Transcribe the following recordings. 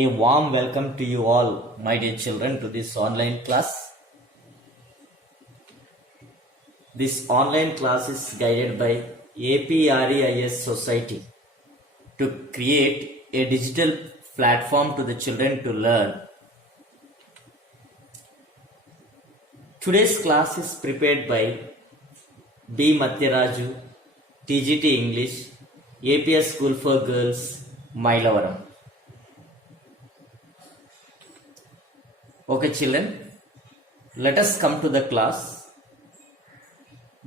A warm welcome to you all, my dear children, to this online class. This online class is guided by APREIS Society to create a digital platform to the children to learn. Today's class is prepared by B. Matyaraju, TGT English, APS School for Girls, Mailavaram. Okay children, let us come to the class.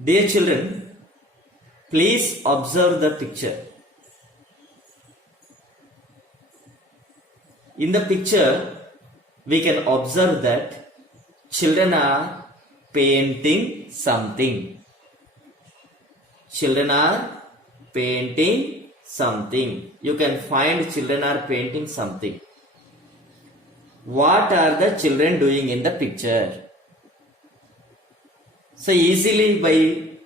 Dear children, please observe the picture. In the picture, we can observe that children are painting something. Children are painting something. You can find children are painting something. What are the children doing in the picture? So easily by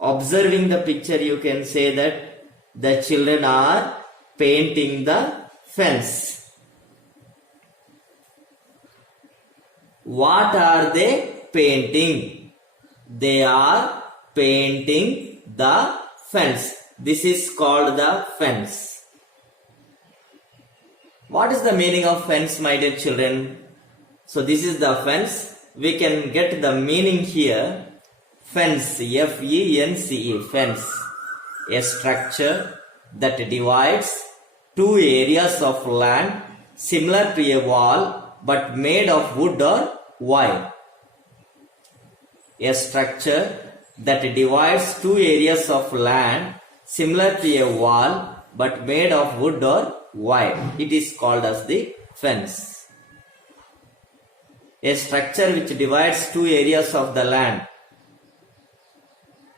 observing the picture you can say that the children are painting the fence. What are they painting? They are painting the fence. This is called the fence. What is the meaning of fence, my dear children? So this is the fence. We can get the meaning here. Fence, F-E-N-C-E, fence. A structure that divides two areas of land similar to a wall but made of wood or wire. A structure that divides two areas of land similar to a wall but made of wood or wire. It is called as the fence. A structure which divides two areas of the land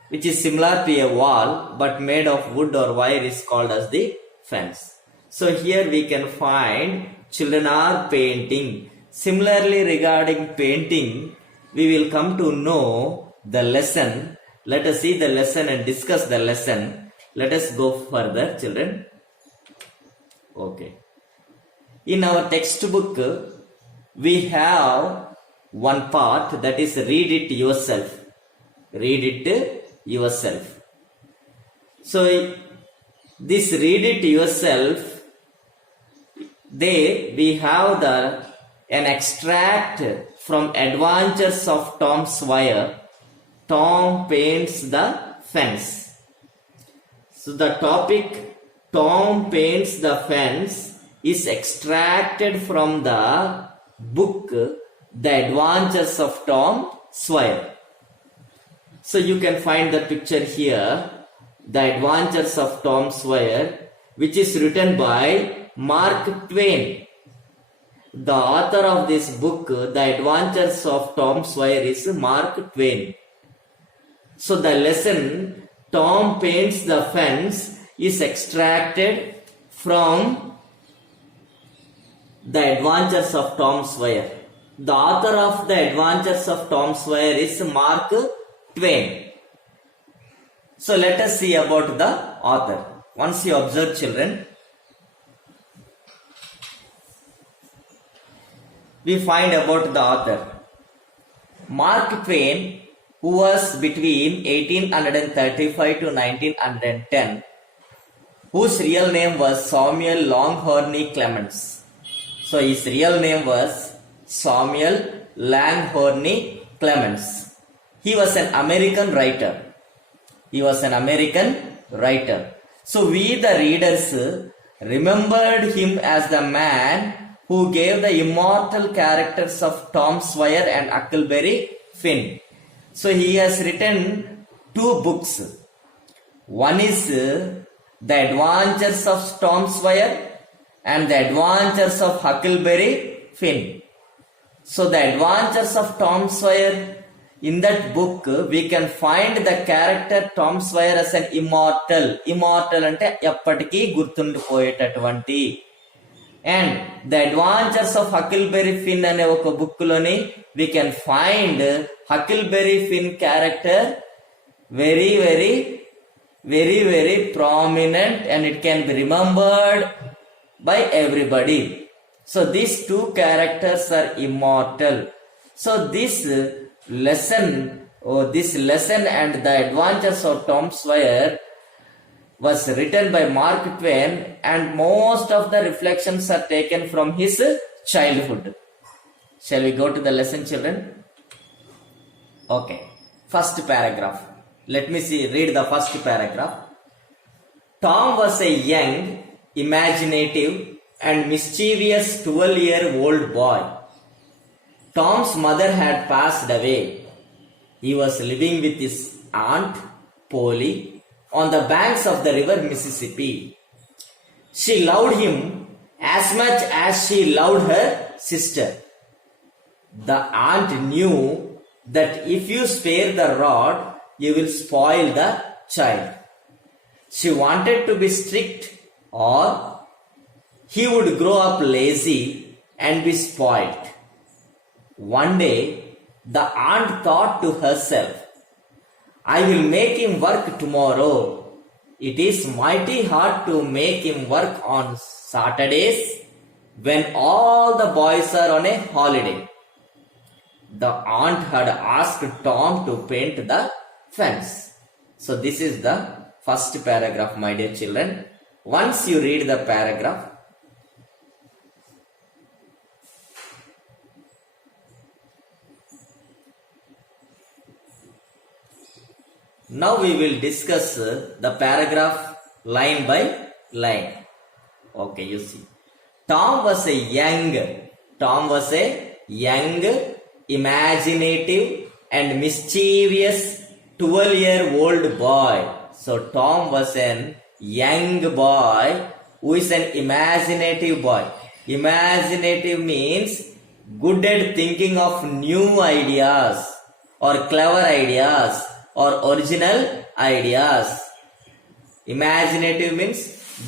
which is similar to a wall but made of wood or wire is called as the fence. So here we can find children are painting. Similarly, regarding painting, we will come to know the lesson. Let us see the lesson and discuss the lesson. Let us go further, children. Okay. In our textbook, we have one part that is read it yourself. Read it yourself. So, this read it yourself, there we have an extract from Adventures of Tom Sawyer. Tom paints the fence. So the topic Tom paints the fence is extracted from the book The Adventures of Tom Sawyer. So you can find the picture here, The Adventures of Tom Sawyer, which is written by Mark Twain. The author of this book, The Adventures of Tom Sawyer, is Mark Twain. So the lesson Tom paints the fence is extracted from The Adventures of Tom Sawyer. The author of The Adventures of Tom Sawyer is Mark Twain. So let us see about the author. Once you observe, children, we find about the author. Mark Twain, who was between 1835 to 1910, whose real name was Samuel Langhorne Clemens. So his real name was Samuel Langhorne Clemens. He was an American writer. So we the readers remembered him as the man who gave the immortal characters of Tom Sawyer and Huckleberry Finn. So he has written two books. One is The Adventures of Tom Sawyer and The Adventures of Huckleberry Finn. So The Adventures of Tom Sawyer, in that book we can find the character Tom Sawyer as an immortal. Immortal ante eppatiki gurtundipoyetavanti. And The Adventures of Huckleberry Finn ane oka book loni we can find Huckleberry Finn character very prominent, and it can be remembered by everybody. So these two characters are immortal. So this lesson and the adventures of Tom Sawyer was written by Mark Twain, and most of the reflections are taken from his childhood. Shall we go to the lesson, children? Okay. First paragraph. Let me read the first paragraph. Tom was a young, imaginative, and mischievous 12-year-old boy. Tom's mother had passed away. He was living with his aunt, Polly, on the banks of the river Mississippi. She loved him as much as she loved her sister. The aunt knew that if you spare the rod, you will spoil the child. She wanted to be strict, or he would grow up lazy and be spoiled. One day, the aunt thought to herself, I will make him work tomorrow. It is mighty hard to make him work on Saturdays when all the boys are on a holiday. The aunt had asked Tom to paint the fence. So this is the first paragraph, my dear children. Once you read the paragraph, now we will discuss the paragraph line by line. Okay, you see. Tom was a young, imaginative and mischievous 12-year-old boy. So Tom was an young boy who is an imaginative boy. Imaginative means good at thinking of new ideas or clever ideas or original ideas. Imaginative means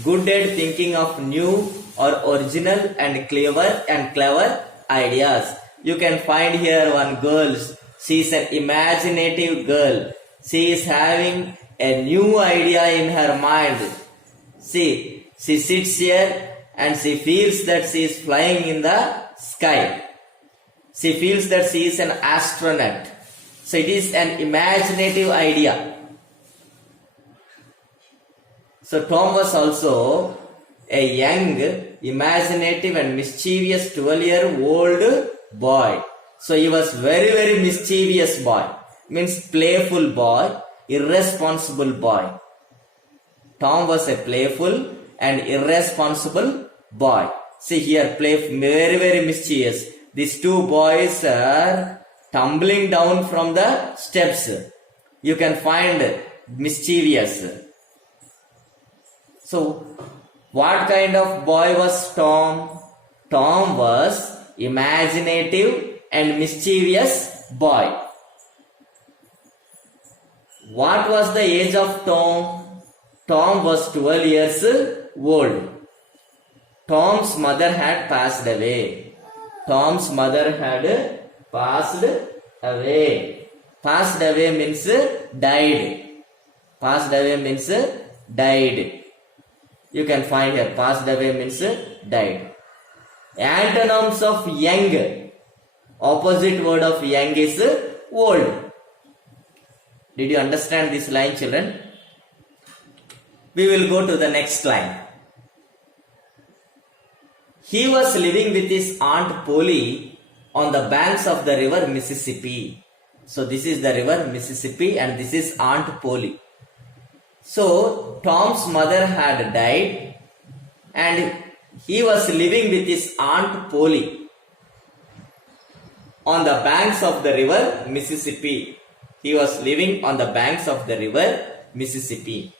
good at thinking of new or original and clever ideas. You can find here one girl. She is an imaginative girl. She is having a new idea in her mind. See, she sits here and she feels that she is flying in the sky. She feels that she is an astronaut. So it is an imaginative idea. So Tom was also a young, imaginative and mischievous 12-year-old boy. So he was very mischievous boy. Means playful boy, irresponsible boy. Tom was a playful and irresponsible boy. See here, very mischievous. These two boys are tumbling down from the steps. You can find mischievous. So, what kind of boy was Tom? Tom was imaginative and mischievous boy. What was the age of Tom? Tom was 12 years old. Tom's mother had passed away. Tom's mother had passed away. Passed away means died. Passed away means died. You can find here, passed away means died. Antonyms of young. Opposite word of young is old. Did you understand this line, children? We will go to the next line. He was living with his aunt Polly on the banks of the river Mississippi. So this is the river Mississippi and this is Aunt Polly. So Tom's mother had died and he was living with his Aunt Polly on the banks of the river Mississippi. He was living on the banks of the river Mississippi.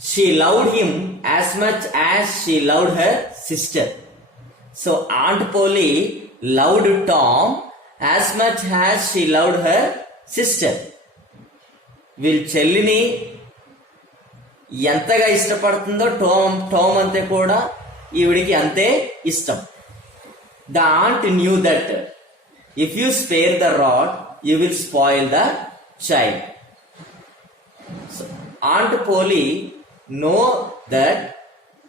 She loved him as much as she loved her sister. So Aunt Polly loved Tom as much as she loved her sister. వీళ్ళ చెల్లిని ఎంతగా ఇష్టపడుతుందో Tom అంతే కూడా ఈవిడికి అంతే ఇష్టం. The aunt knew that if you spare the rod, you will spoil the child. So, Aunt Polly know that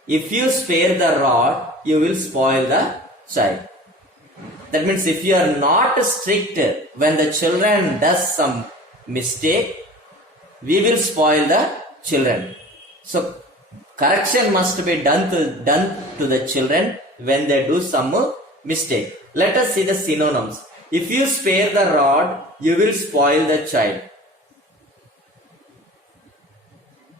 if you spare the rod, you will spoil the child. That means if you are not strict when the children does some mistake, we will spoil the children. So correction must be done to the children when they do some mistake. Let us see the synonyms. If you spare the rod, you will spoil the child.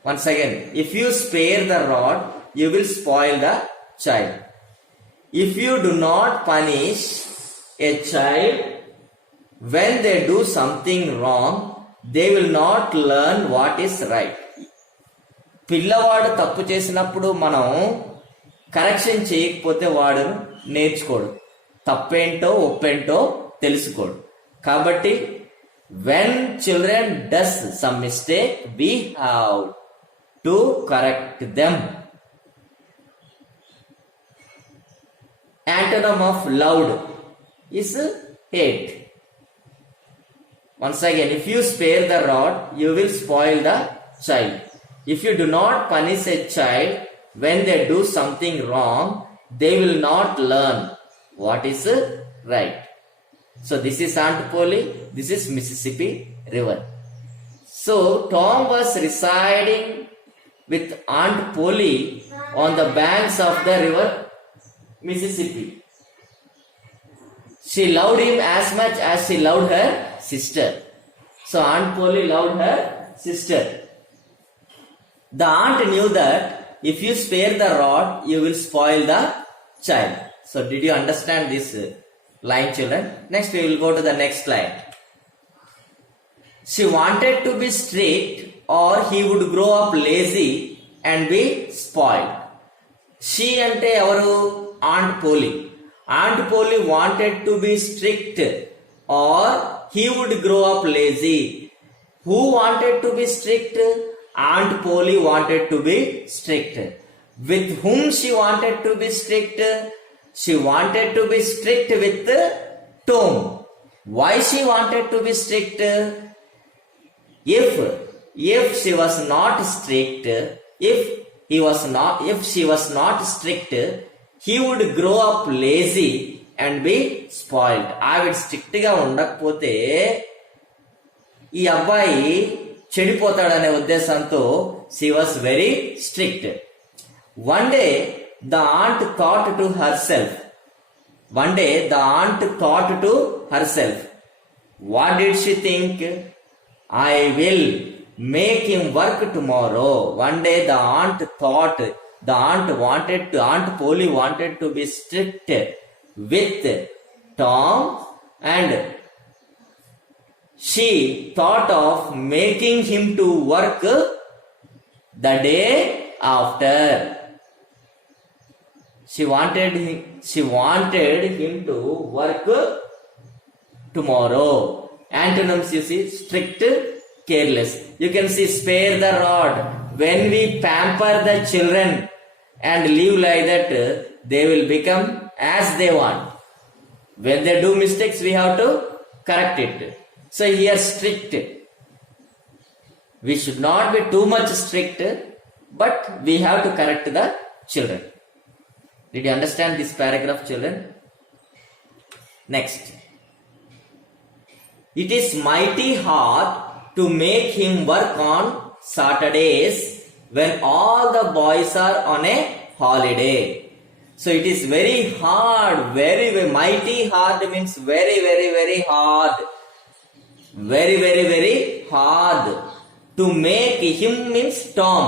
Once again, if you spare the rod, you will spoil the child. If you do not punish a child when they do something wrong, they will not learn what is right. పిల్లవాడు తప్పు చేసినప్పుడు మనం correction చేయకపోతే వాడు నేర్చుకోడు, తప్పేంటో ఒప్పేంటో తెలుసుకోడు. కాబట్టి when children does some mistake, we have to correct them. Antonym of loud is hate. Once again, if you spare the rod, you will spoil the child. If you do not punish a child when they do something wrong, they will not learn what is right. So this is Aunt Polly, this is Mississippi River. So Tom was residing with Aunt Polly on the banks of the river Mississippi. She loved him as much as she loved her sister. So Aunt Polly loved her sister. The aunt knew that if you spare the rod, you will spoil the child. So did you understand this line, children? Next we will go to the next line. She wanted to be strict or he would grow up lazy and be spoiled. She ante avaru? Aunt Polly. Aunt Polly wanted to be strict or he would grow up lazy. Who wanted to be strict? Aunt Polly wanted to be strict. With whom she wanted to be strict? She wanted to be strict with Tom. Why she wanted to be strict? If she was not strict, if she was not strict, he would grow up lazy and be spoiled. ఆవిడ strict గా ఉండకపోతే ఈ అబ్బాయి చెడిపోతాడనే ఉద్దేశంతో she was very strict. One day the aunt thought to herself. What did she think? I will make him work tomorrow. One day Aunt Polly wanted to be strict with Tom, and she thought of making him to work the day after. She wanted him to work tomorrow. Antonyms, you see, strict, careless. You can see spare the rod. When we pamper the children and live like that, they will become as they want. When they do mistakes, we have to correct it. So here strict. We should not be too much strict, but we have to correct the children. Did you understand this paragraph, children? Next. It is mighty hard to make him work on Saturdays when all the boys are on a holiday. So it is very hard, very mighty hard means very hard. Very hard. To make him means Tom.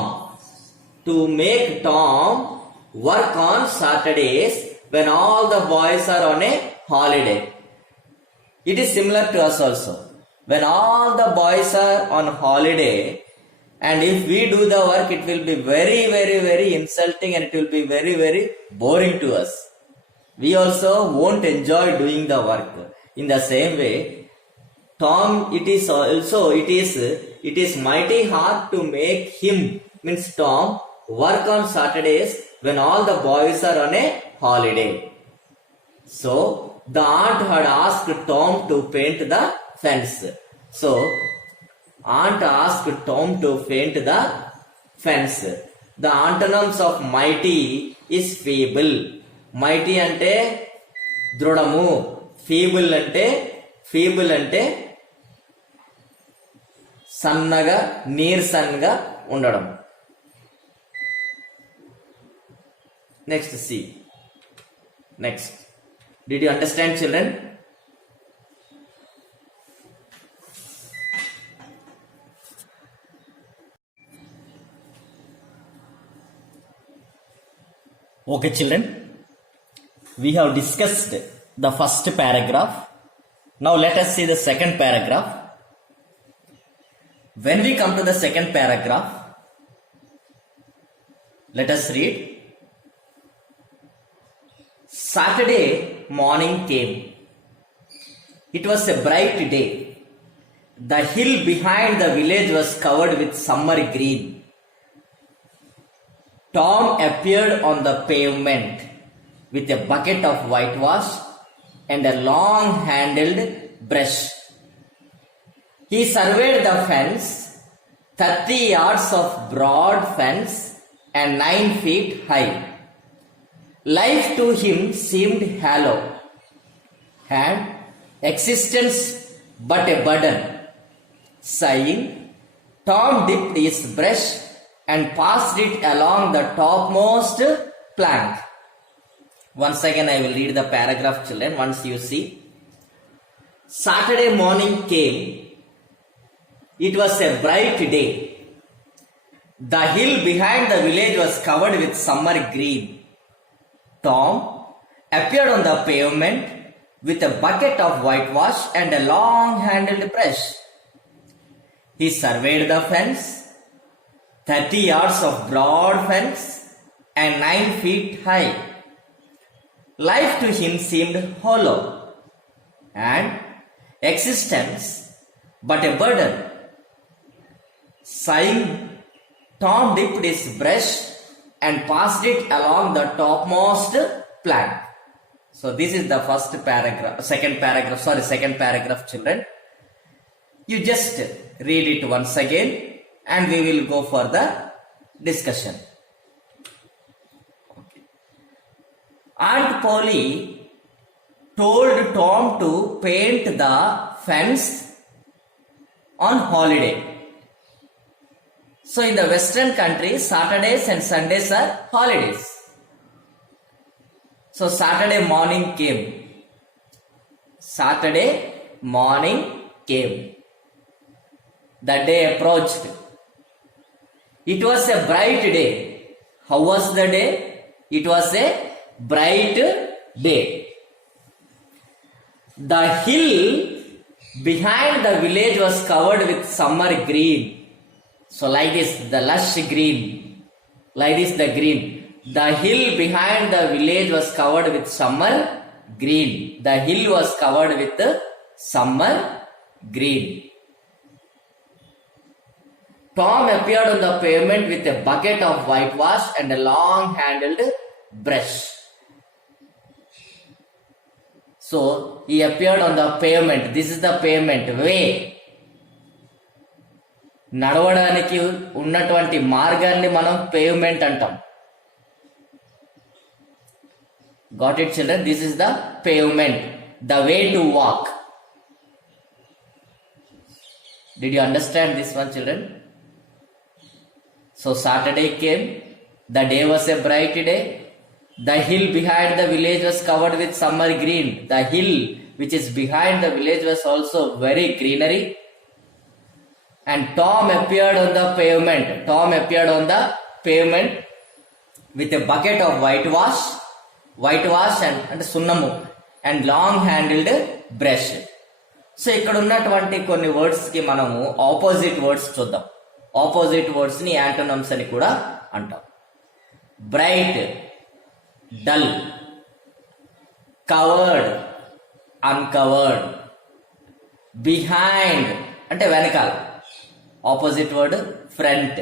To make Tom work on Saturdays when all the boys are on a holiday. It is similar to us also. When all the boys are on holiday, and if we do the work, it will be very insulting and it will be very boring to us. We also won't enjoy doing the work. In the same way, Tom, it is mighty hard to make him, means Tom, work on Saturdays when all the boys are on a holiday. So, the aunt had asked Tom to paint the fence. So, aunt asked Tom to paint the fence. The antonyms of mighty is feeble. Mighty అంటే దృఢము, feeble అంటే సన్నగా నీరసంగా ఉండడం. Next C. Next, did you understand children? Okay children, we have discussed the first paragraph. Now let us see the second paragraph. When we come to the second paragraph, let us read. Saturday morning came. It was a bright day. The hill behind the village was covered with summer green. Tom appeared on the pavement with a bucket of whitewash and a long-handled brush. He surveyed the fence, 30 yards of broad fence and 9 feet high. Life to him seemed hollow, and existence but a burden. Sighing, Tom dipped his brush and passed it along the topmost plank. Once again I will read the paragraph children, once you see. Saturday morning came. It was a bright day. The hill behind the village was covered with summer green. Tom appeared on the pavement with a bucket of whitewash and a long-handled brush. He surveyed the fence, 30 yards of broad fence and 9 feet high. Life to him seemed hollow, and existence but a burden. Sighing, Tom dipped his brush and passed it along the topmost plank. So this is the second paragraph children. You just read it once again and we will go for the discussion. Okay. Aunt Polly told Tom to paint the fence on holiday. So in the Western countries, Saturdays and Sundays are holidays. So Saturday morning came. Saturday morning came. The day approached. It was a bright day. How was the day? It was a bright day. The hill behind the village was covered with summer green. So like this, the lush green. Like this, the green. The hill behind the village was covered with summer green. The hill was covered with summer green. Tom appeared on the pavement with a bucket of whitewash and a long-handled brush. So, he appeared on the pavement. This is the pavement, way. నడవడానికి ఉన్నటువంటి మార్గాన్ని మనం pavement అంటాం. Got it children? This is the pavement, the way to walk. Did you understand this one children? So Saturday came, the day was a bright day. The hill behind the village was covered with summer green. The hill which is behind the village was also very greenery. And Tom appeared on the pavement. Tom appeared on the pavement with a bucket of whitewash and sunnamu and long handled brush. So ఇక్కడ ఉన్నటువంటి కొన్ని words కి మనము opposite words చూద్దాం. Opposite words ని యాంటోనమ్స్ అని కూడా అంటాం. Bright, dull, covered, uncovered, behind అంటే వెనకాల, opposite word front,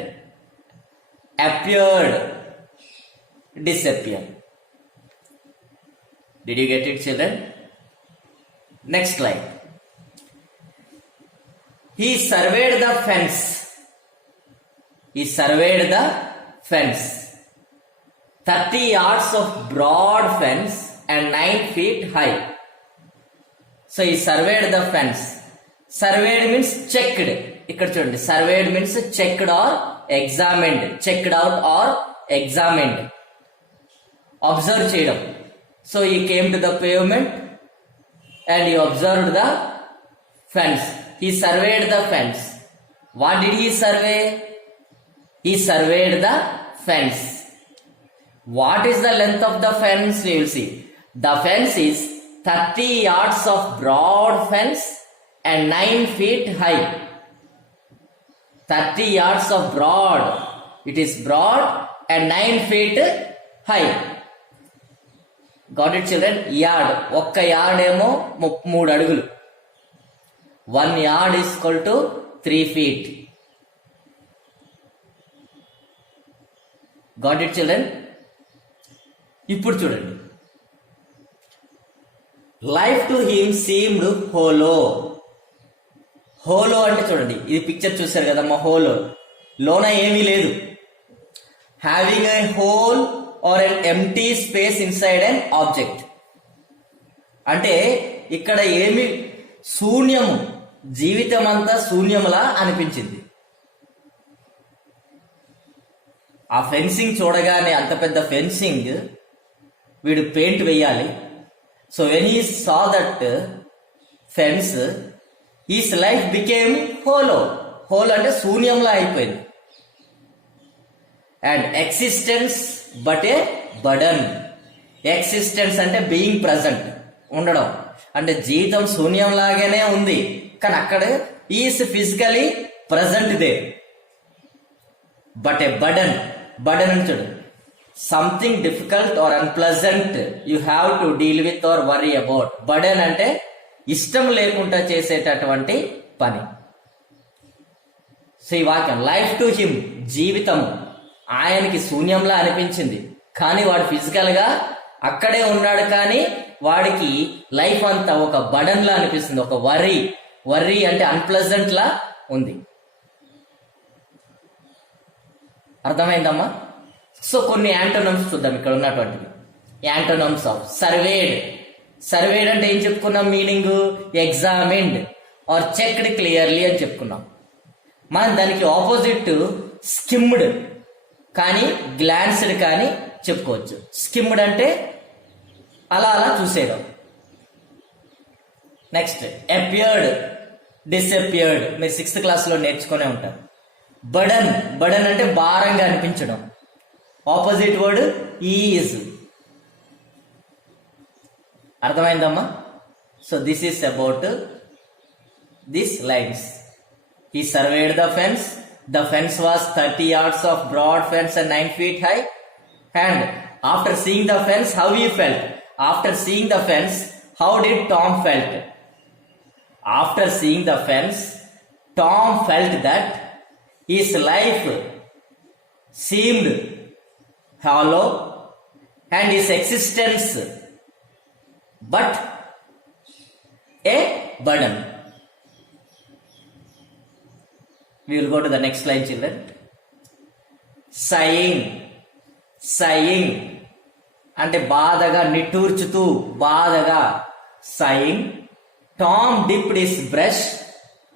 appeared, disappear. Did you get it children? Next line. He surveyed the fence. He surveyed the fence. 30 yards of broad fence and 9 feet high. So he surveyed the fence. Surveyed means checked. ఇక్కడ చూడండి, surveyed means checked or examined, checked out or examined. Observe చేయడం. So he came to the pavement and he observed the fence. He surveyed the fence. What did he survey? He surveyed the fence. What is the length of the fence? We will see. The fence is 30 yards of broad fence and 9 feet high. 30 yards of broad. It is broad and 9 feet high. Got it, children? Yard. ఒక్క yard ఏమో 3 అడుగులు. 1 yard is equal to 3 feet. Got it, children? ఇప్పుడు చూడండి, life to him seemed hollow. Hollow అంటే చూడండి, ఇది picture చూసారు కదమ్మా, హోలో లోన ఏమీ లేదు. Having a hole or an empty space inside an object అంటే ఇక్కడ ఏమి శూన్యము, జీవితం అంతా శూన్యములా అనిపించింది. ఆ ఫెన్సింగ్ చూడగానే, అంత పెద్ద ఫెన్సింగ్, వీడు పెయింట్ వేయాలి. So when he saw that fence, his life became hollow. Hole అంటే శూన్యంలా అయిపోయింది. And existence but a burden. Existence అంటే బీయింగ్ ప్రజెంట్, ఉండడం. అంటే జీవితం శూన్యంలాగానే ఉంది, కానీ అక్కడ is physically present there. But a burden. Burden అని చూడు, something difficult or unpleasant you have to deal with or worry about. Burden అంటే ఇష్టం లేకుండా చేసేటటువంటి పని. సో ఈ వాక్యం, లైఫ్ టు హిమ్, జీవితం ఆయనకి శూన్యంలా అనిపించింది, కానీ వాడు ఫిజికల్ గా అక్కడే ఉన్నాడు, కానీ వాడికి లైఫ్ అంతా ఒక బర్డన్ లా అనిపిస్తుంది, ఒక వరీ. వరీ అంటే అన్ప్లెజెంట్ లా ఉంది. అర్థమైందమ్మా? సో కొన్ని యాంటోనమ్స్ చూద్దాం ఇక్కడ ఉన్నటువంటివి. యాంటోనమ్స్ ఆఫ్ సర్వేడ్. సర్వేడ్ అంటే ఏం చెప్పుకున్నాం meaning? Examined or checked clearly అని చెప్పుకున్నాం. మనం దానికి ఆపోజిట్ స్కిమ్డ్ కానీ గ్లాన్స్డ్ కానీ చెప్పుకోవచ్చు. స్కిమ్డ్ అంటే అలా అలా చూసేయడం. Next appeared, disappeared. మీరు 6th క్లాస్లో నేర్చుకునే ఉంటారు. బర్డన్. బర్డన్ అంటే భారంగా అనిపించడం. Opposite word is. అర్థమైందమ్మా? So this is about this lines. He surveyed the fence. The fence was 30 yards of broad fence and 9 feet high. And after seeing the fence, how he felt? After seeing the fence, how did Tom felt? After seeing the fence, Tom felt that his life seemed hollow and his existence but a burden. We will go to the next line, children. Sighing. Sighing అంటే బాధగా, నిట్టూర్చుతూ, బాధగా. Sighing. Tom dipped his brush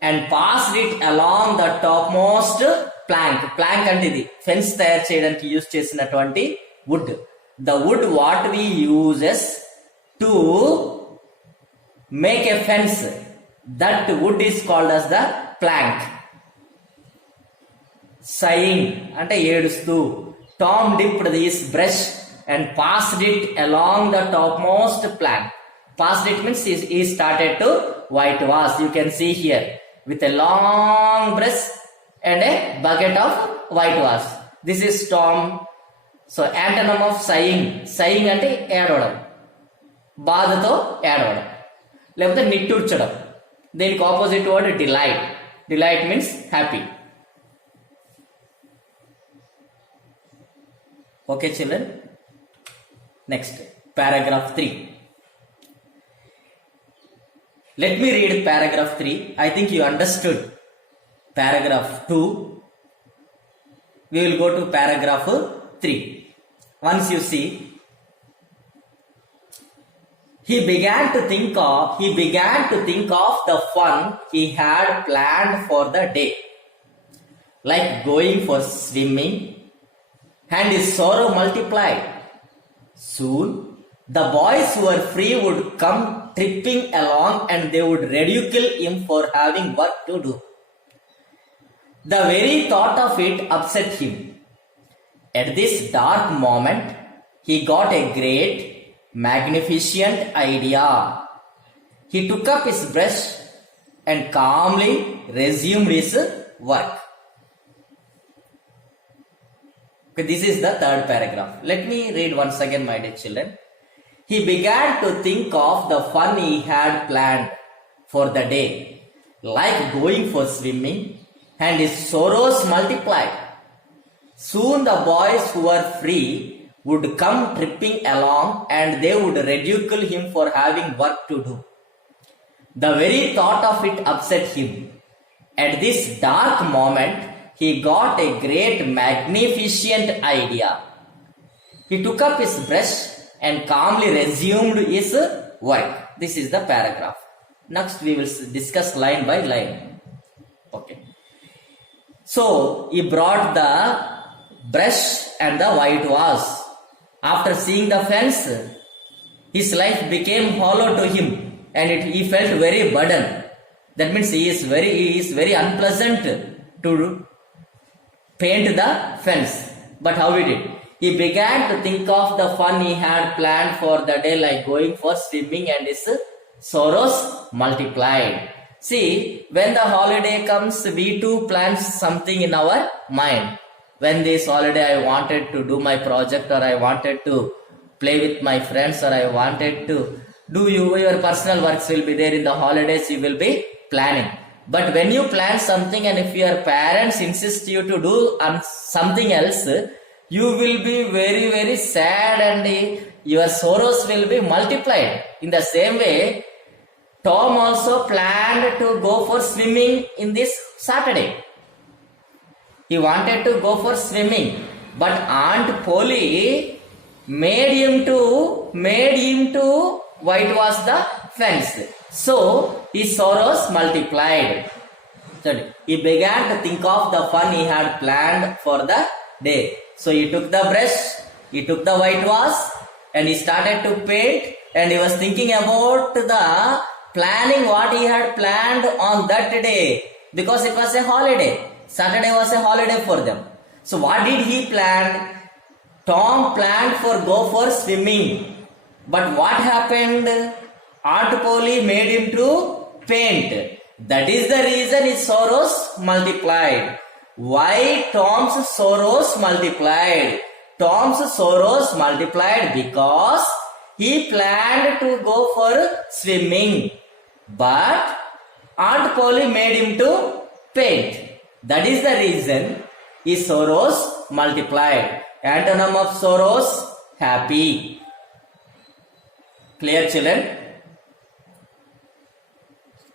and passed it along the topmost plank. Plank అంటే ఇది fence తయారు చేయడానికి use చేసినటువంటి would. The wood what we uses to make a fence, that wood is called as the plank. Sighing అంటే ఏడుస్తూ. Tom dipped his brush and passed it along the topmost plank. Passed it means he started to whitewash. You can see here with a long brush and a bucket of whitewash. This is Tom. So antonym of sighing. Sighing అంటే ఏడవడం, బాధతో ఏడవడం, లేకపోతే నిట్టూర్చడం. దీనికి opposite word delight. Delight means happy. Okay, children. Next, paragraph 3. Let me read paragraph 3. I think you understood paragraph 2. We will go to paragraph 3. once you see, he began to think of the fun he had planned for the day, like going for swimming, and his sorrow multiplied. Soon the boys who were free would come tripping along and they would ridicule him for having work to do. The very thought of it upset him. At this dark moment, he got a great, magnificent idea. He took up his brush and calmly resumed his work. Okay, this is the third paragraph. Let me read once again, my dear children. He began to think of the fun he had planned for the day, like going for swimming, and his sorrows multiplied. Soon the boys who were free would come tripping along and they would ridicule him for having work to do. The very thought of it upset him. At this dark moment, he got a great, magnificent idea. He took up his brush and calmly resumed his work. This is the paragraph. Next we will discuss line by line. Okay. So he brought the brush and the white vase. After seeing the fence, his life became hollow to him and he felt very burdened. That means he is very unpleasant to paint the fence. But how he did? He began to think of the fun he had planned for the day, like going for swimming, and his sorrows multiplied. See, when the holiday comes, we too plan something in our mind. When this holiday I wanted to do my project, or I wanted to play with my friends, or I wanted to do your personal works will be there in the holidays, you will be planning. But when you plan something and if your parents insist you to do something else, you will be very, very sad and your sorrows will be multiplied. In the same way, Tom also planned to go for swimming in this Saturday. He wanted to go for swimming, but Aunt Polly made him to whitewash the fence. So his sorrows multiplied. So he began to think of the fun he had planned for the day. So he took the brush, he took the whitewash, and he started to paint, and he was thinking about the planning what he had planned on that day, because it was a holiday. Saturday was a holiday for them. So what did he plan? Tom planned for go for swimming. But what happened? Aunt Polly made him to paint. That is the reason his sorrows multiplied. Why Tom's sorrows multiplied? Tom's sorrows multiplied because he planned to go for swimming. But Aunt Polly made him to paint. That is the reason his sorrows multiplied. Antonym of sorrows, happy. Clear, children?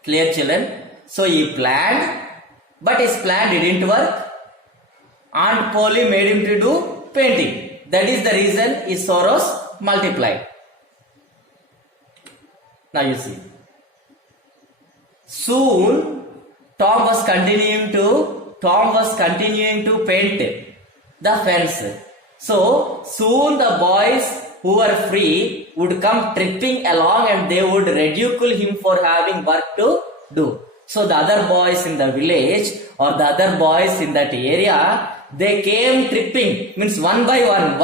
Clear, children? So he planned, but his plan didn't work. Aunt Polly made him to do painting. That is the reason his sorrows multiplied. Now you see. Soon Tom was continuing to paint the fence. So soon the boys who were free would come tripping along and they would ridicule him for having work to do. So the other boys in the village or the other boys in that area, they came tripping, means one by one.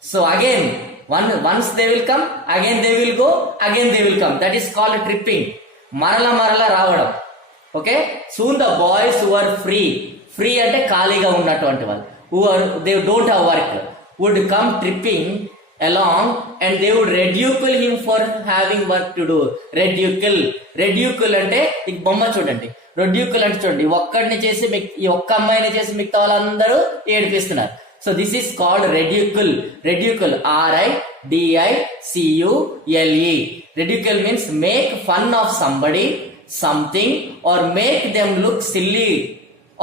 So again, once they will come, again they will go, again they will come. That is called tripping. Marala రావడం. Okay? Soon the boys who are free అంటే ఖాళీగా ఉన్నటువంటి వాళ్ళు, they don't have work, would come tripping along and they would ridicule him for having work to do. Ridicule అంటే ఈ బొమ్మ చూడండి. ridicule అంటే చూడండి, ఒక్కడిని చేసి ఈ ఒక్క అమ్మాయిని చేసి మిగతా వాళ్ళందరూ ఏడిపిస్తున్నారు. So this is called ridicule. RIDICULE. Ridicule means make fun of somebody, something, or make them look silly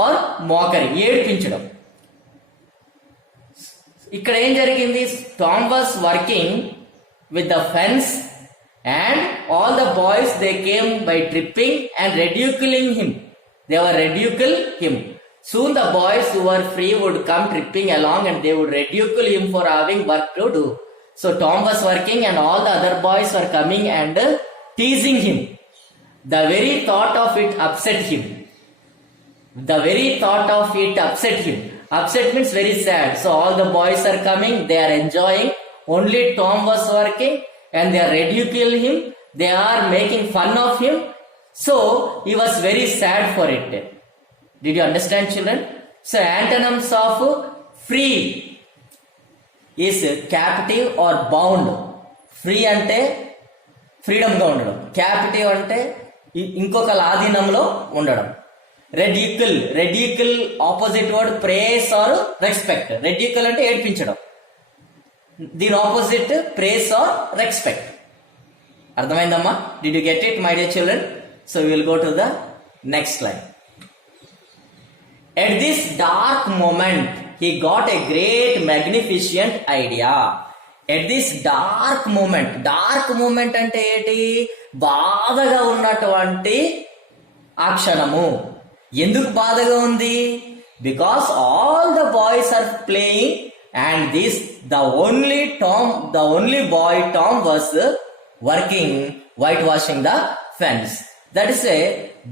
or mockery. ఏడిపించడం. ఇక్కడ ఏం జరిగింది? Tom was working with the fence and all the boys they came by tripping and ridiculing him. They were ridicule him. Soon the boys who were free would come tripping along and they would ridicule him for having work to do. So Tom was working and all the other boys were coming and teasing him. The very thought of it upset him. The very thought of it upset him. Upset means very sad. So all the boys are coming, they are enjoying. Only Tom was working and they are ridiculing him. They are making fun of him. So he was very sad for it. Did you understand, children? So antonyms of free is captive or bound. Free ante freedom ga undadam. Captive ante ఇంకొక ఆధీనంలో ఉండడం. Ridicule opposite word praise or respect. Ridicule అంటే ఏడ్పించడం. దీని opposite praise or respect. అర్థమైందమ్మా? Did you get it my dear children? So we will go to the next line. At this dark moment he got a great magnificent idea. At this dark moment అంటే ఏంటి? బాధగా ఉన్నటువంటి ఆ క్షణము. ఎందుకు బాధగా ఉంది? Because all the boys are playing and the only boy Tom was working whitewashing the fence.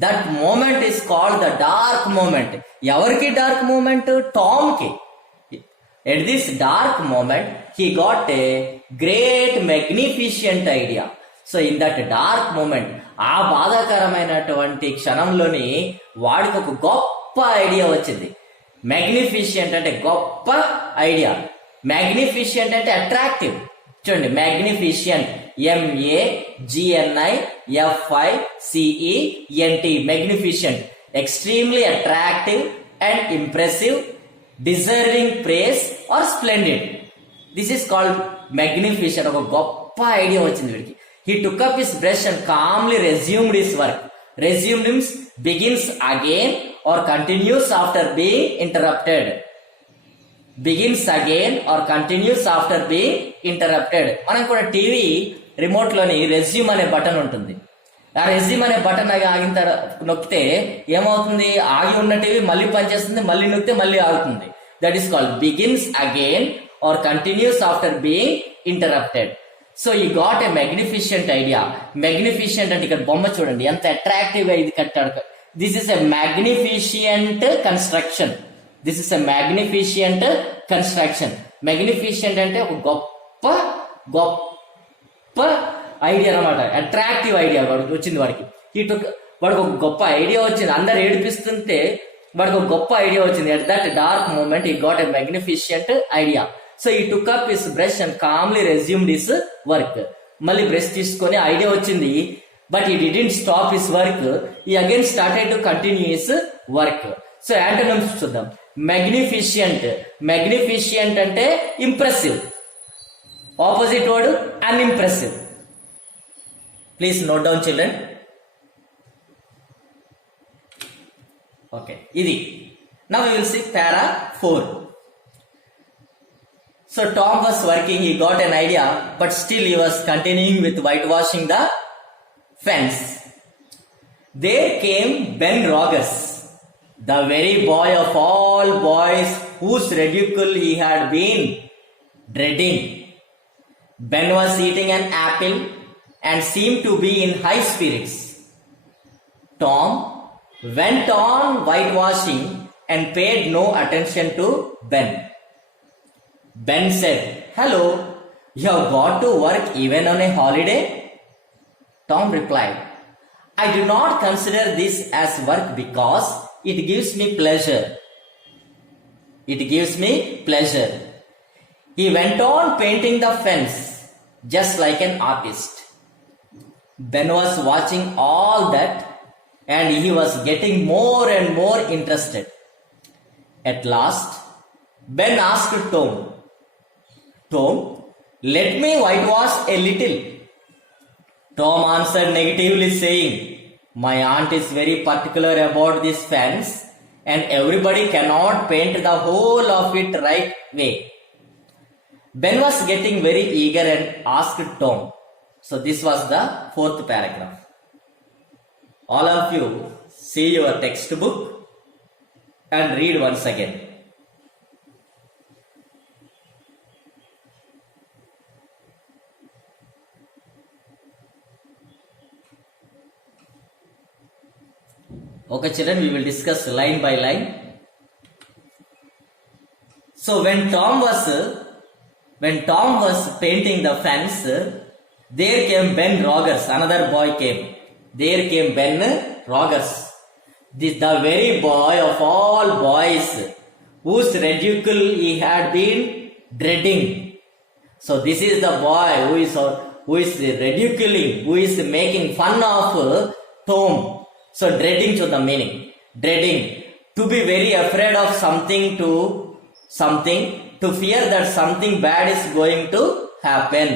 That moment is called the dark moment. Evarki dark moment? Tom ki. At this dark moment he got a great magnificent idea. So in that dark moment ఆ బాధాకరమైనటువంటి క్షణంలోని వాడికి ఒక గొప్ప idea వచ్చింది. Magnificent అంటే గొప్ప idea. Magnificent అంటే attractive. చూడండి, magnificent MAGNIFICENT magnificent. Extremely attractive and impressive, deserving praise or splendid. This is called magnificent. ఒక గొప్ప ఐడియా వచ్చింది వీడికి. He took up his brush and calmly resumed his work. Resumed means begins again or continues after being interrupted. Begins again or continues after being interrupted. మనం కూడా TV remote లోని resume అనే button ఉంటుంది. ఆ resume అనే button ఆగిన తర్వాత నొక్కితే ఏమవుతుంది? ఆగి ఉన్న టీవీ మళ్ళీ పనిచేస్తుంది, మళ్ళీ నొక్కితే మళ్ళీ ఆగుతుంది. That is called begins again or continues after being interrupted. So he got a magnificent idea. Magnificent అంటే ఇక్కడ బొమ్మ చూడండి ఎంత అట్రాక్టివ్ గా ఇది కట్టాడు. This is a magnificent construction. This is a magnificent construction. Magnificent అంటే ఒక గొప్ప గొప్ప ఐడియా అనమాట. అట్రాక్టివ్ ఐడియా వచ్చింది వాడికి. వాడికి ఒక గొప్ప ఐడియా వచ్చింది. అందరు ఏడిపిస్తుంటే వాడికి ఒక గొప్ప ఐడియా వచ్చింది. At that dark moment he got a magnificent idea. So he took up his brush and calmly resumed his work. మళ్ళీ బ్రష్ తీసుకొని ఐడియా వచ్చింది, but he didn't stop his work. He again started to continue his work. So antonyms చూద్దాం. Magnificent. Magnificent అంటే impressive. Opposite word unimpressive. Please note down children. Okay, ఇది. Now we will see para 4. So Tom was working, he got an idea, but still he was continuing with whitewashing the fence. There came Ben Rogers, the very boy of all boys whose ridicule he had been dreading. Ben was eating an apple and seemed to be in high spirits. Tom went on whitewashing and paid no attention to Ben. Ben said, "Hello, you have got to work even on a holiday?" Tom replied, "I do not consider this as work because it gives me pleasure. It gives me pleasure." He went on painting the fence just like an artist. Ben was watching all that and he was getting more and more interested. At last, Ben asked Tom, "Tom, let me whitewash a little." Tom answered negatively saying, "My aunt is very particular about this fence and everybody cannot paint the whole of it right way." Ben was getting very eager and asked Tom. So this was the fourth paragraph. All of you see your textbook and read once again. Okay children, we will discuss line by line. So when Tom was painting the fence, there came Ben Rogers, another boy came. There came Ben Rogers, the very boy of all boys, whose ridicule he had been dreading. So this is the boy who is ridiculing, who is making fun of Tom. So dreading to the meaning, dreading, to be very afraid of something, to fear that something bad is going to happen.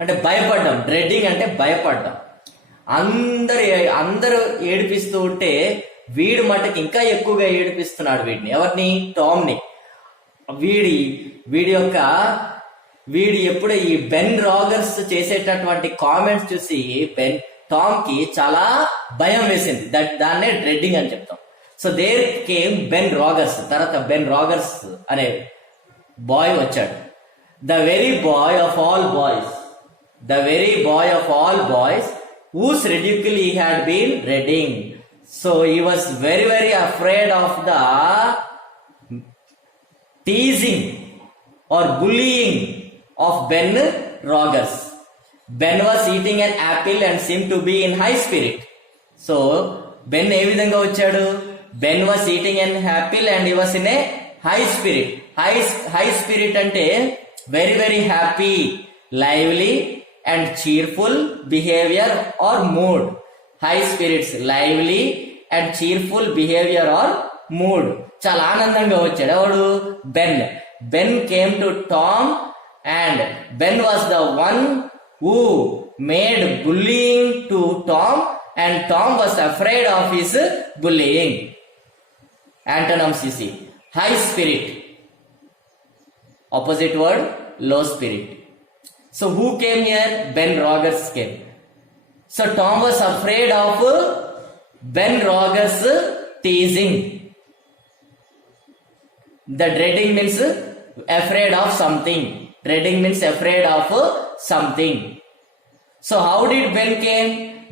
అంటే భయపడ్డం, డ్రెడ్డింగ్ అంటే భయపడ్డం. అందరూ ఏడిపిస్తూ ఉంటే వీడు మటుకు ఇంకా ఎక్కువగా ఏడిపిస్తున్నాడు వీడిని. ఎవరిని? టామ్ ని. వీడి ఎప్పుడు ఈ బెన్ రాగర్స్ చేసేటటువంటి కామెంట్స్ చూసి టామ్ కి చాలా భయం వేసింది. దాన్నే డ్రెడ్డింగ్ అని చెప్తాం. So there came Ben Rogers. తర్వాత బెన్ రాగర్స్ అనే బాయ్ వచ్చాడు. The very boy of all boys whose ridicule he had been dreading. So he was very, very afraid of the teasing or bullying of Ben Rogers. Ben was eating an apple and seemed to be in high spirit. So Ben ఏ విధంగా వచ్చాడు? Ben was eating an apple and he was in a high spirit. High spirit అంటే very, very happy, lively and cheerful behavior or mood. High spirits, lively and cheerful behavior or mood. చాలా ఆనందంగా వచ్చాడు. ఎవడు? Ben came to Tom and Ben was the one who made bullying to Tom and Tom was afraid of his bullying. Antonyms you see. High spirit. Opposite word, low spirit. So who came here? Ben Rogers came. So Tom was afraid of Ben Rogers teasing. The dreading means afraid of something. Dreading means afraid of something. So how did Ben came?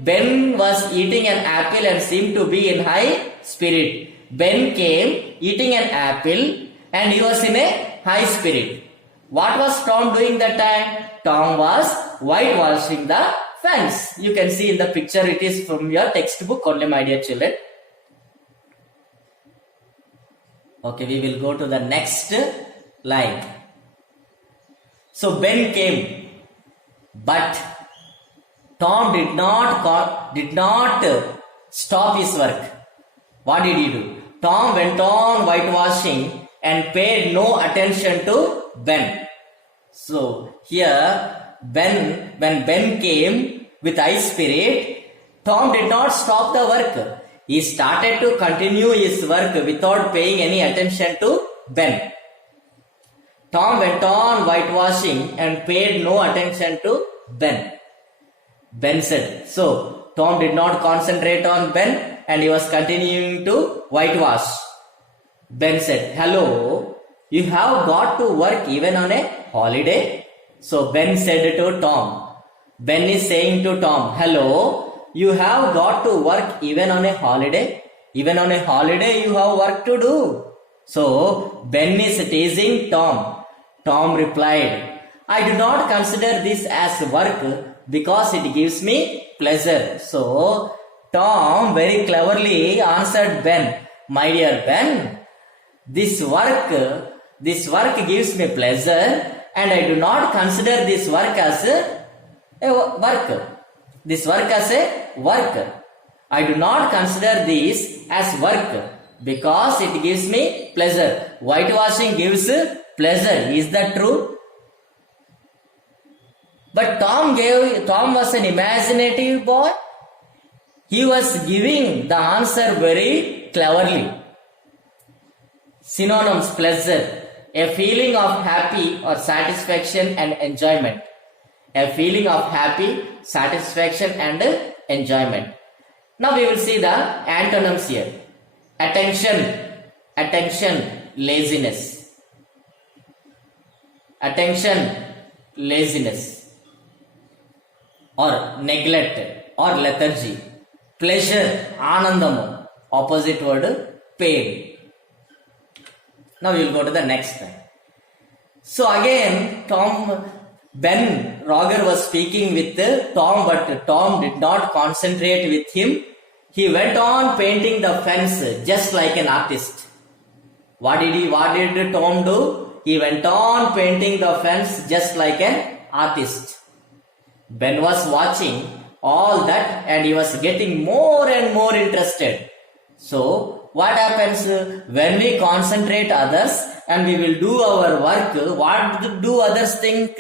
Ben was eating an apple and seemed to be in high spirit. Ben came eating an apple and he was in a high spirit. What was Tom doing that time? Tom was whitewashing the fence. You can see in the picture, it is from your textbook only, my dear children. Okay, we will go to the next line. So Ben came, but Tom did not stop his work. What did he do? Tom went on whitewashing and paid no attention to Ben. So here, when Ben came with high spirit, Tom did not stop the work. He started to continue his work without paying any attention to Ben. Tom went on whitewashing and paid no attention to Ben. Ben said, so Tom did not concentrate on Ben and he was continuing to whitewash. Ben said, hello, you have got to work even on a holiday? So Ben said to Tom, Ben is saying to Tom, hello, you have got to work even on a holiday? Even on a holiday you have work to do. So Ben is teasing Tom. Tom replied, I do not consider this as work because it gives me pleasure. So Tom very cleverly answered Ben, my dear Ben, this work gives me pleasure and I do not consider this work as a work. This work as a work. I do not consider this as work because it gives me pleasure. Whitewashing gives pleasure. Is that true? But Tom was an imaginative boy. He was giving the answer very cleverly. Synonyms: pleasure, A feeling of happy or satisfaction and enjoyment. A feeling of happy, satisfaction and enjoyment. Now we will see the antonyms here. Attention, attention, laziness. Attention, laziness. Or neglect or lethargy. Pleasure, anandamu. Opposite word, pain. Now we will go to the next one. So again, Ben Roger was speaking with Tom, but Tom did not concentrate with him. He went on painting the fence just like an artist. What did Tom do? He went on painting the fence just like an artist. Ben was watching all that and he was getting more and more interested. So what happens when we concentrate others and we will do our work? What do others think?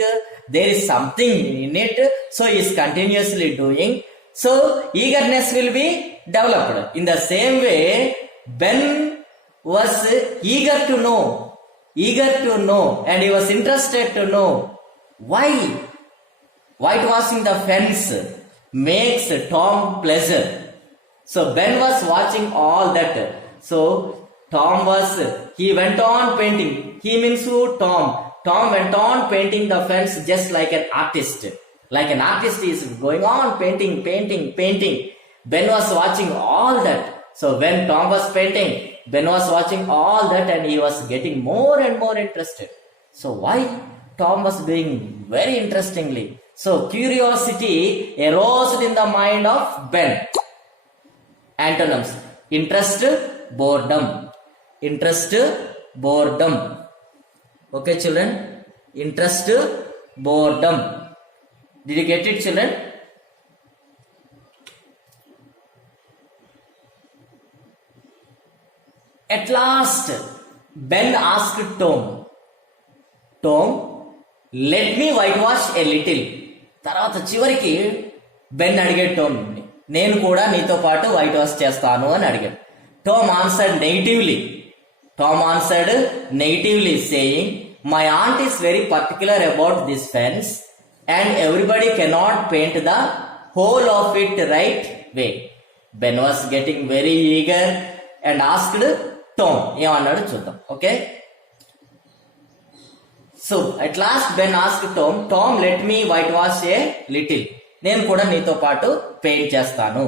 There is something in it. So he is continuously doing. So eagerness will be developed. In the same way, Ben was eager to know and he was interested to know why whitewashing the fence makes Tom pleasure. So Ben was watching all that. So he went on painting. He means who? Tom. Tom went on painting the fence just like an artist. Like an artist is going on painting. Ben was watching all that. So when Tom was painting, Ben was watching all that and he was getting more and more interested. So why Tom was doing very interestingly? So curiosity arose in the mind of Ben. Antonyms: interest, boredom. Interest, boredom. Okay, children? Interest, boredom. Did you get it, children? At last, Ben asked Tom, let me whitewash a little. తర్వాత చివరికి Ben అడిగాడు tome, నేను కూడా నీతో పాటు white wash చేస్తాను అని అడిగాడు. Tom answered negatively saying, my aunt is very particular about this fence and everybody cannot paint the whole of it right way. Ben was getting very eager and asked Tom, ఏమన్నాడు చూద్దాం. Okay, so at last Ben asked Tom, let me whitewash a little. నేను కూడా నీతో పాటు paint చేస్తాను.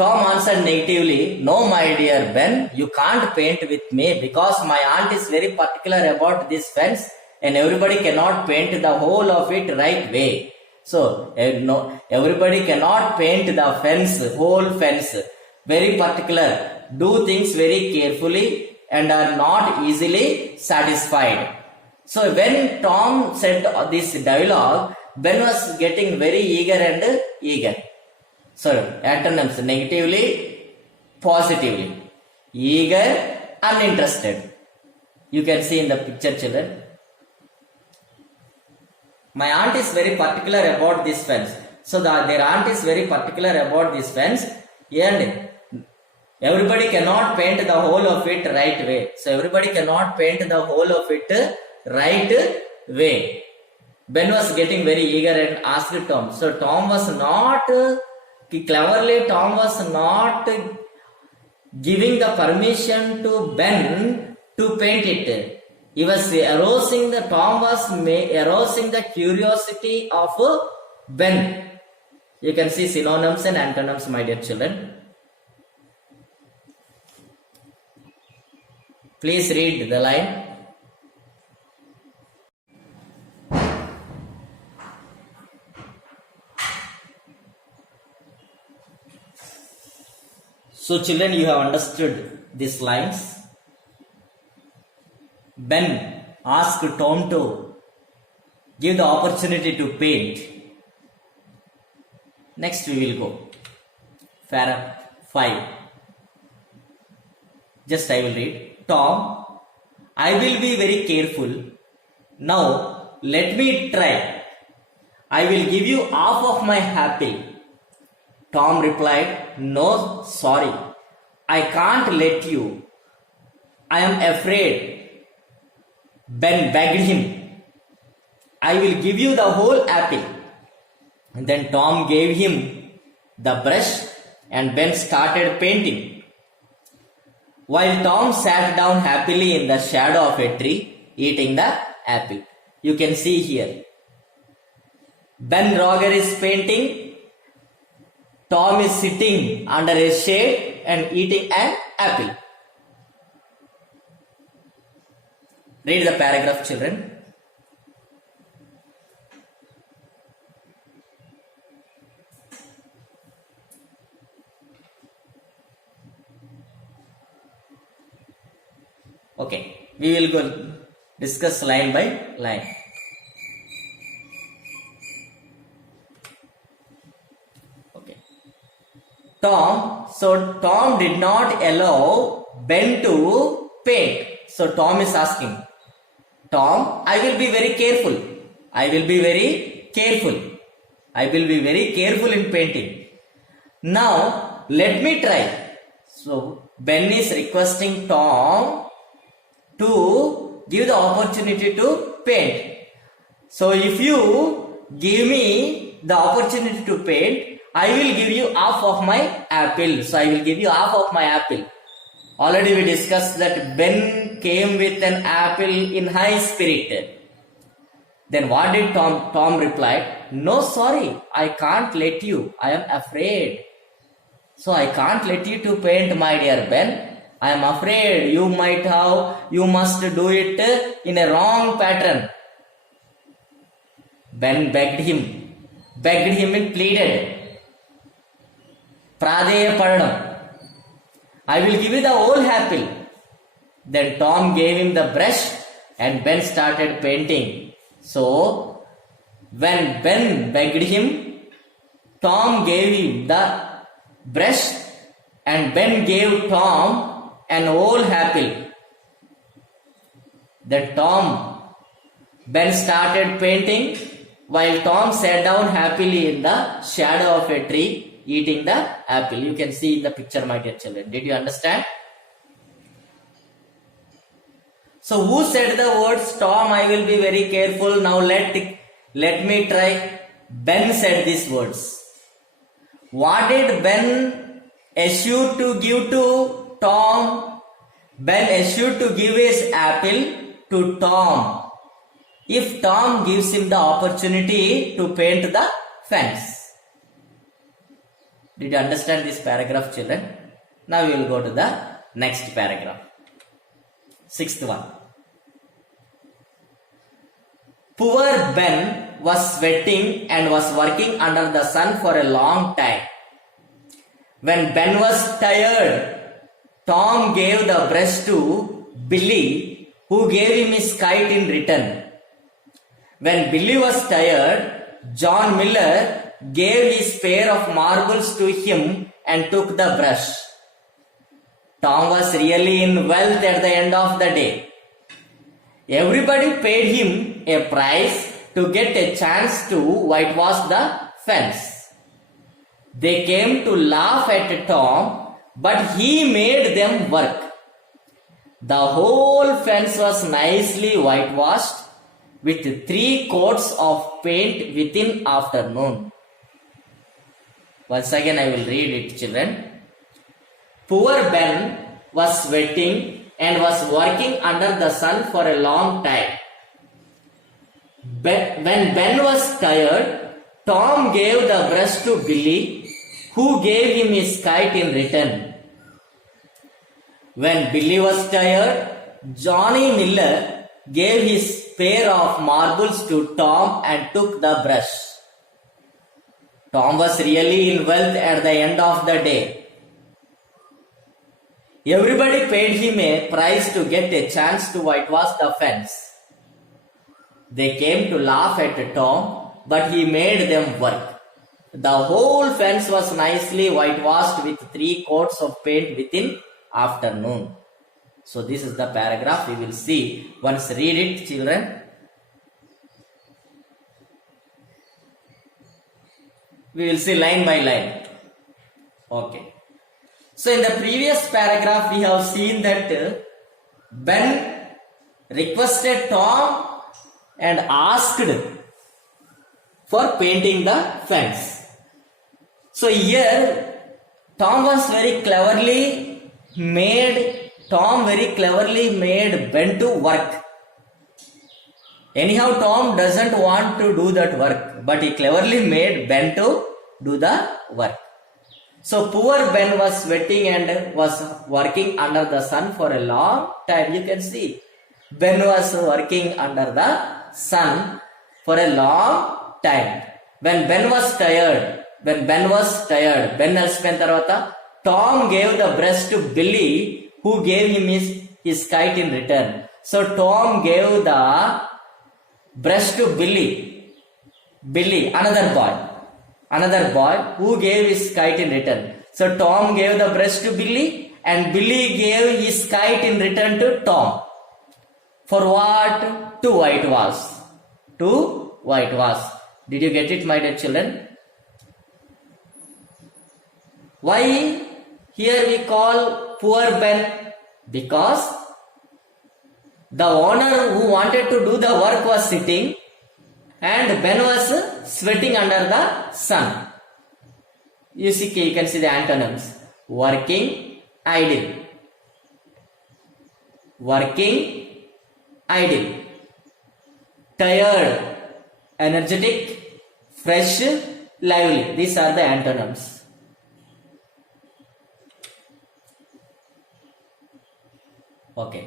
Tom answered negatively, no my dear Ben, you can't paint with me because my aunt is very particular about this fence and everybody cannot paint the whole of it right way. So no, everybody cannot paint the whole fence. Very particular, do things very carefully and are not easily satisfied. So when Tom said this dialogue, Ben was getting very eager. So antonyms: negatively, positively. Eager, uninterested. You can see in the picture, children. My aunt is very particular about this fence. So their aunt is very particular about this fence and everybody cannot paint the whole of it right way. So everybody cannot paint the whole of it right way. Ben was getting very eager and asked Tom. So Tom was not giving the permission to Ben to paint it. He was arousing the curiosity of Ben. You can see synonyms and antonyms, my dear children. Please read the line. So children, you have understood these lines. Ben asked Tom to give the opportunity to paint. Next we will go. Paragraph 5. Just I will read. Tom, I will be very careful. Now let me try. I will give you half of my apple. Tom replied, no, sorry. I can't let you. I am afraid Ben begged him, I will give you the whole apple. And then Tom gave him the brush and Ben started painting. While Tom sat down happily in the shadow of a tree eating the apple. You can see here. Ben Roger is painting. Tom is sitting under a shade and eating an apple. Read the paragraph, children. Okay, we will go discuss line by line. Okay. Tom did not allow Ben to paint. So Tom is asking, Tom, I will be very careful. I will be very careful. I will be very careful in painting. Now, let me try. So, Ben is requesting Tom to give the opportunity to paint. So, if you give me the opportunity to paint, I will give you half of my apple. So, I will give you half of my apple. Already we discussed that Ben came with an apple in high spirit. Then what did Tom? Tom replied, no, sorry, I can't let you. I am afraid. So I can't let you to paint, my dear Ben. I am afraid you must do it in a wrong pattern. Ben begged him and pleaded. Pradeya Paranam. I will give you the whole apple. Then Tom gave him the brush and Ben started painting. So, when Ben begged him, Tom gave him the brush and Ben gave Tom an whole apple. Then Ben started painting while Tom sat down happily in the shadow of a tree eating the apple. You can see in the picture, my dear children. Did you understand? So who said the words, Tom, I will be very careful. Now let me try. Ben said these words. What did Ben assure to give to Tom? Ben assured to give his apple to Tom if Tom gives him the opportunity to paint the fence. Did you understand this paragraph, children? Now we will go to the next paragraph. Sixth one. Poor Ben was sweating and was working under the sun for a long time. When Ben was tired, Tom gave the brush to Billy, who gave him his kite in return. When Billy was tired, John Miller gave his pair of marbles to him and took the brush. Tom was really in wealth at the end of the day. Everybody paid him a price to get a chance to whitewash the fence. They came to laugh at Tom, but he made them work. The whole fence was nicely whitewashed with 3 coats of paint within afternoon. Once again I will read it, children. Poor Ben was sweating and was working under the sun for a long time. When Ben was tired, Tom gave the brush to Billy, who gave him his kite in return. When Billy was tired, Johnny Miller gave his pair of marbles to Tom and took the brush. Tom was really in wealth at the end of the day. Everybody paid him a price to get a chance to whitewash the fence. They came to laugh at Tom, but he made them work. The whole fence was nicely whitewashed with 3 coats of paint within afternoon. So this is the paragraph we will see. Once read it, children. We will see line by line. Okay. So in the previous paragraph we have seen that Ben requested Tom and asked for painting the fence. So here Tom very cleverly made Ben to work. Anyhow, Tom doesn't want to do that work, but he cleverly made Ben to do the work. So poor Ben was sweating and was working under the sun for a long time. You can see Ben was working under the sun for a long time. When Ben was tired, Ben alsipoయిన తర్వాత Tom gave the brush to Billy, who gave him his kite in return. So Tom gave the brush to Billy, another boy who gave his kite in return. So Tom gave the brush to Billy and Billy gave his kite in return to Tom. For what? To whitewash. Did you get it, my dear children? Why here we call poor Ben? Because the owner who wanted to do the work was sitting and Ben was sweating under the sun. You can see the antonyms. Working, idle. Tired, energetic, fresh, lively. These are the antonyms. Okay.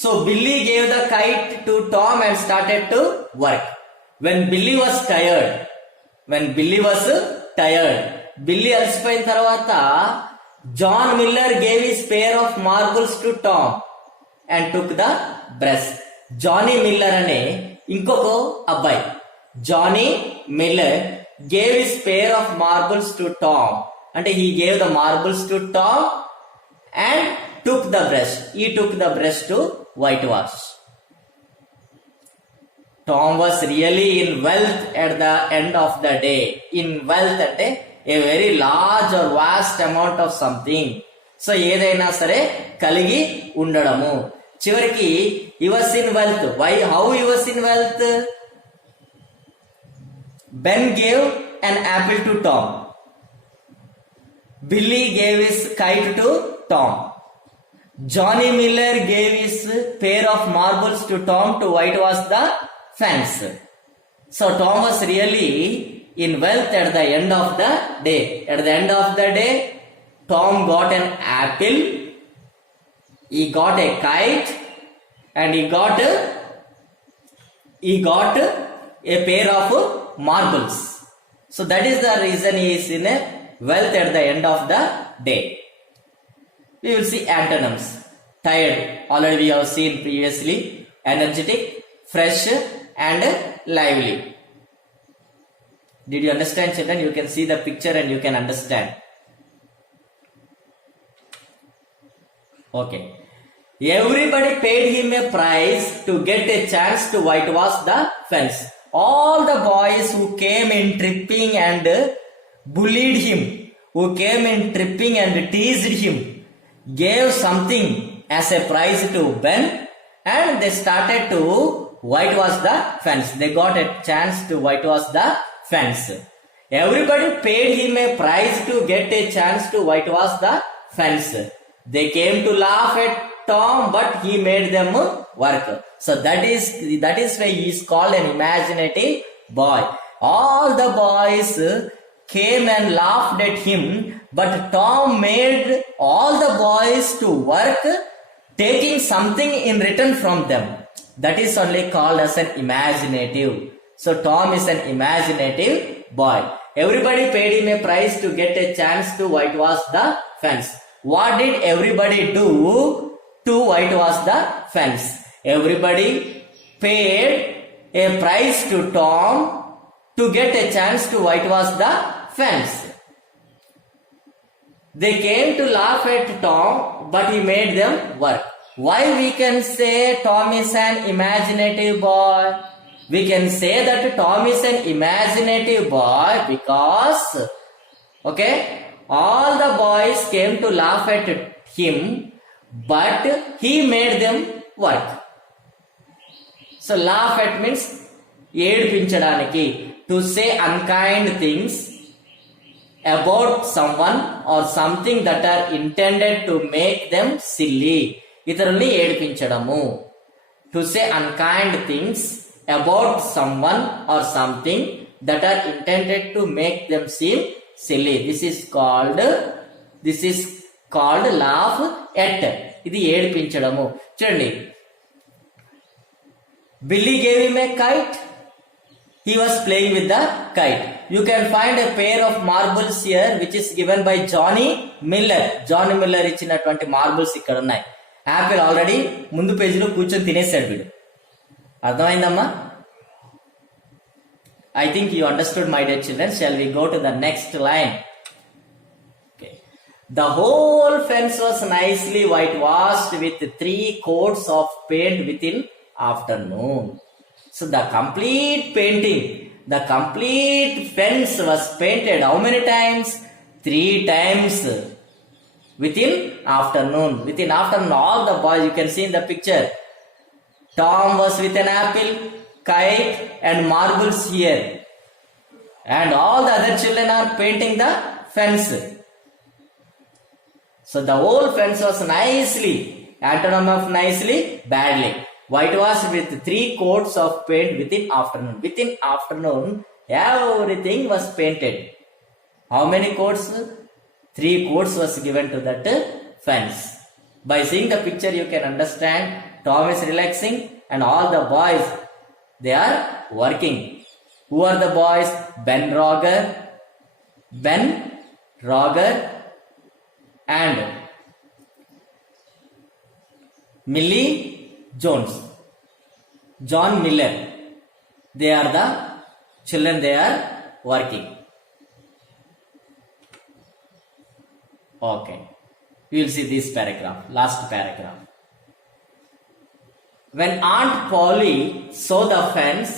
So Billy gave the kite to Tom and started to work. When Billy was tired, Billy అలసిపోయిన తర్వాత John Miller gave his pair of marbles to Tom and took the brush. Johnny Miller అనే ఇంకొక అబ్బాయి, Johnny Miller gave his pair of marbles to Tom. అంటే he gave the marbles to Tom and took the brush. He took the brush to whitewash. Tom was really in wealth at the end of the day. In wealth అంటే a very large or vast amount of something. So ఏదైనా సరే కలిగి ఉండడము. చివరికి he was in wealth. How he was in wealth? Ben gave an apple to Tom. Billy gave his kite to Tom. Johnny Miller gave his pair of marbles to Tom to whitewash the fence. So Tom was really in wealth at the end of the day. At the end of the day, Tom got an apple, he got a kite, and he got a pair of marbles. So that is the reason he is in a wealth at the end of the day. We will see antonyms. Tired, already we have seen previously. Energetic, fresh, and lively. Did you understand, children? You can see the picture and you can understand. Okay. Everybody paid him a price to get a chance to whitewash the fence. All the boys who came in tripping and bullied him, who came in tripping and teased him, gave something as a prize to Ben, and they started to whitewash the fence. They got a chance to whitewash the fence. Everybody paid him a price to get a chance to whitewash the fence. They came to laugh at Tom, but he made them work. So that is why he is called an imaginative boy. All the boys came and laughed at him, but Tom made all the boys to work, taking something in return from them. That is only called as an imaginative. So Tom is an imaginative boy. Everybody paid him a price to get a chance to whitewash the fence. What did everybody do to whitewash the fence? Everybody paid a price to Tom to get a chance to whitewash the fence. They came to laugh at Tom, but he made them work. Why we can say Tom is an imaginative boy? We can say that Tom is an imaginative boy because, okay, all the boys came to laugh at him, but he made them work. So laugh at means ఏడిపించడానికి. To say unkind things about someone or something that are intended to make them silly. ఇతరుల్ని ఏడిపించడము. To say unkind things about someone or something that are intended to make them seem silly. This is called laugh at. ఇది ఏడిపించడము. చూడండి, Billy gave him a kite. He was playing with the kite. You can find a pair of marbles here which is given by Johnny Miller. Johnny Miller ఇచ్చినటువంటి marbles ఇక్కడ ఉన్నాయి. Apple already ముందు పేజీలో కూర్చొని తినేసాడు వీడు. అర్థమైందమ్మా? I think you understood, my dear children. Shall we go to the next line? Okay. The whole fence was nicely whitewashed with 3 coats of paint within afternoon. So the complete painting, the complete fence was painted how many times? 3 times within afternoon. Within afternoon, all the boys, you can see in the picture, Tom was with an apple, kite and marbles here, and all the other children are painting the fence. So the whole fence was nicely, antonym of nicely, badly, whitewashed with 3 coats of paint within afternoon. Within afternoon, everything was painted. How many coats? 3 coats was given to that fence. By seeing the picture, you can understand Tom is relaxing and all the boys, they are working. Who are the boys? Ben Roger and Millie Jones. John Miller. They are the children, they are working. Okay. We will see this paragraph, last paragraph. When Aunt Polly saw the fence,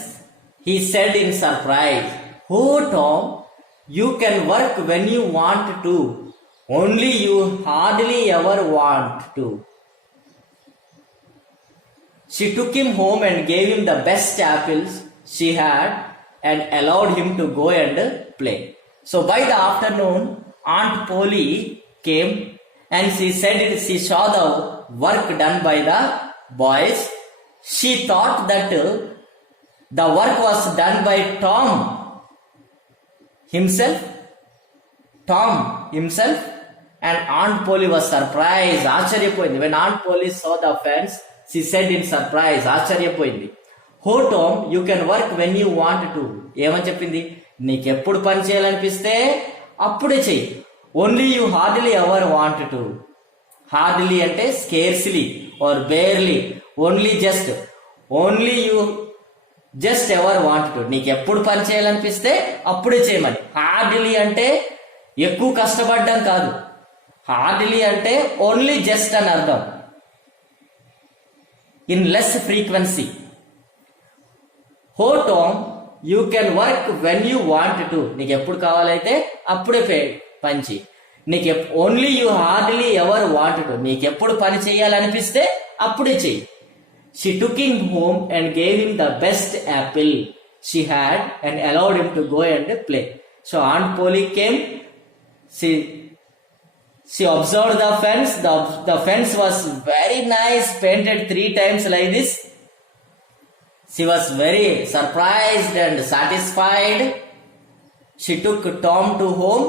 he said in surprise, "Oh Tom, you can work when you want to, only you hardly ever want to." She took him home and gave him the best apples she had and allowed him to go and play. So by the afternoon, Aunt Polly came and she said she saw the work done by the boys. She thought that the work was done by Tom himself, and Aunt Polly was surprised. ఆశ్చర్యపోయింది. When Aunt Polly saw the fence, she said in surprise, ఆశ్చర్యపోయింది. "Oh Tom, you can work when you want to." ఏమని చెప్పింది? నీకెప్పుడు పని చేయాలనిపిస్తే అప్పుడే చెయ్యి. Only you hardly ever want to. Hardly అంటే scarcely or barely. Only you just ever want to. నీకు ఎప్పుడు పని చేయాలనిపిస్తే అప్పుడే చేయమని. హార్డ్లీ అంటే ఎక్కువ కష్టపడ్డం కాదు. హార్డ్లీ అంటే ఓన్లీ జస్ట్ అని అర్థం. In less frequency. Ho Tom, you can work when you want to. నీకు ఎప్పుడు కావాలైతే అప్పుడే పని. నీకు only you hardly ever want to. నీకు ఎప్పుడు పని చేయాలనిపిస్తే అప్పుడే చెయ్యి. She took him home and gave him the best apple she had and allowed him to go and play. So Aunt Polly came. She observed the fence. The fence was very nice, painted 3 times like this. She was very surprised and satisfied. She took Tom to home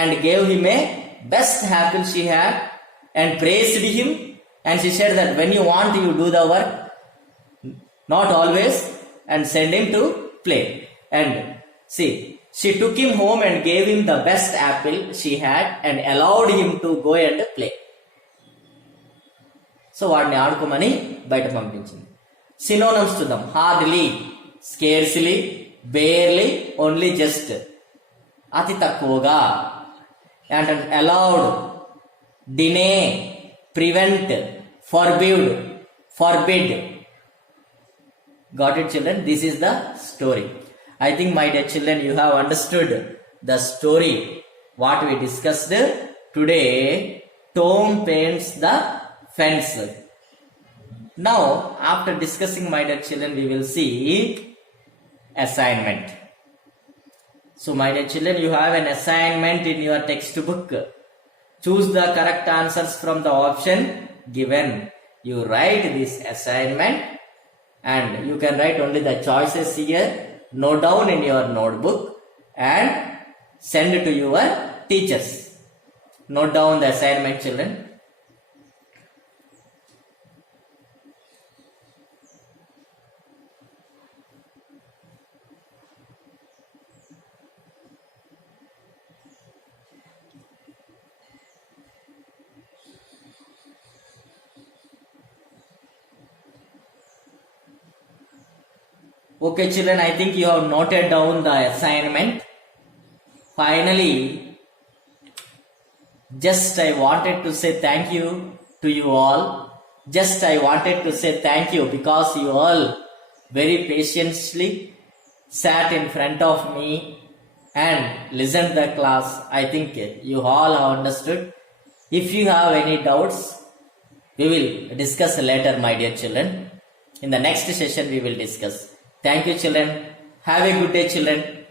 and gave him a best apple she had and praised him. And she said that when you want, you do the work, not always, and send him to play. And see, she took him home and gave him the best apple she had and allowed him to go and play. So వాడిని ఆడుకోమని బయట పంపించింది. Synonyms చూద్దాం. Hardly, scarcely, barely, only just. అతి తక్కువగా. And allowed, deny, prevent, forbid. Got it, children? This is the story. I think, my dear children, you have understood the story what we discussed today. Tom paints the fence. Now, after discussing, my dear children, we will see assignment. So, my dear children, you have an assignment in your textbook. Choose the correct answers from the option given. You write this assignment and you can write only the choices here. Note down in your notebook and send it to your teachers. Note down the assignment, children. Okay, children, I think you have noted down the assignment. Finally, just I wanted to say thank you to you all. Just I wanted to say thank you because you all very patiently sat in front of me and listened the class. I think you all have understood. If you have any doubts, we will discuss later, my dear children. In the next session, we will discuss. Thank you, children. Have a good day, children.